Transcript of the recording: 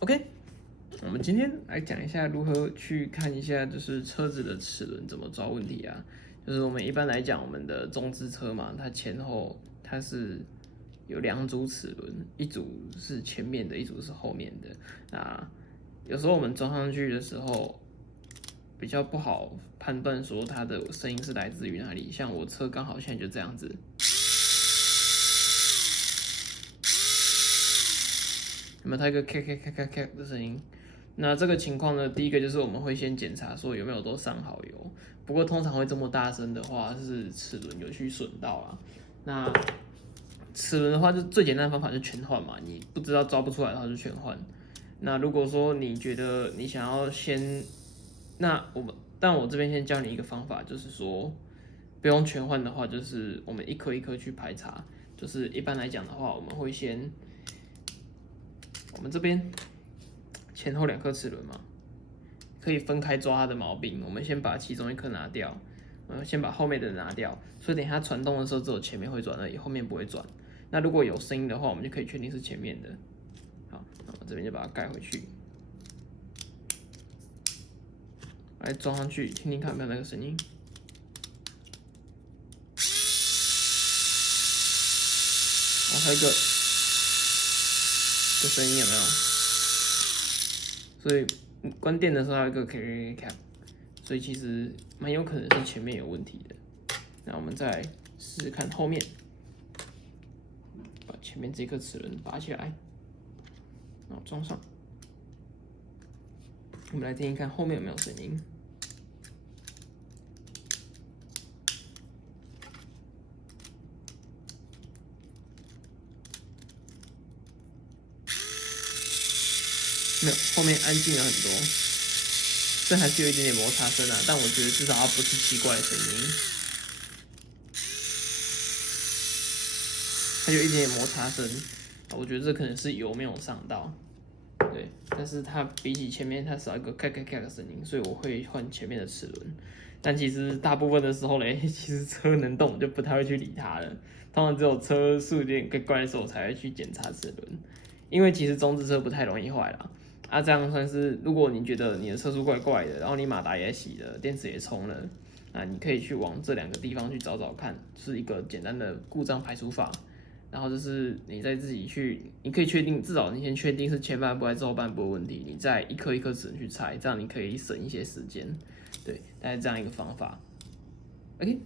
OK，我们今天来讲一下如何去看一下，就是车子的齿轮怎么抓问题啊。就是我们一般来讲，我们的中资车嘛，它前后它是有2组齿轮，一组是前面的，一组是后面的。那有时候我们装上去的时候，比较不好判断说它的声音是来自于哪里。像我车刚好现在就这样子。有没有它一个咔咔咔咔咔的声音？那这个情况呢，第一个就是我们会先检查说有没有都上好油。不过通常会这么大声的话，是齿轮有去损到啊。那齿轮的话，就最简单的方法就全换嘛。你不知道抓不出来的话就全换。那如果说你觉得你想要先，但我这边先教你一个方法，就是说不用全换的话，就是我们一颗一颗去排查。就是一般来讲的话，我们会先。我们这边前后2颗齿轮嘛，可以分开抓它的毛病。我们先把其中一颗拿掉，先把后面的拿掉，所以等一下传动的时候只有前面会转而已，后面不会转。那如果有声音的话，我们就可以确定是前面的。好，那我这边就把它盖回去，来装上去，听听看有没有那个声音。还有一个的声音有没有？所以关电的时候还有一个 cap， 所以其实蛮有可能是前面有问题的。那我们再来试试看后面，把前面这颗齿轮拔起来，然后装上。我们来听听看后面有没有声音。没有，后面安静了很多，这还是有一点点摩擦声啊，但我觉得至少它不是奇怪的声音，它有一点点摩擦声，我觉得这可能是油没有上到，对，但是它比起前面它少一个咔咔咔的声音，所以我会换前面的齿轮。但其实大部分的时候嘞，其实车能动就不太会去理它了，通常只有车速有点怪怪的时候才会去检查齿轮，因为其实中资车不太容易坏啦。啊，这样算是，如果你觉得你的车速怪怪的，然后你马达也洗了，电池也充了，那你可以去往这2个地方去找找看，是一个简单的故障排除法。然后就是你再自己去，你可以确定，至少你先确定是前半部还是后半部的问题，你再一颗一颗齿轮去拆，这样你可以省一些时间。对，大概这样一个方法。OK。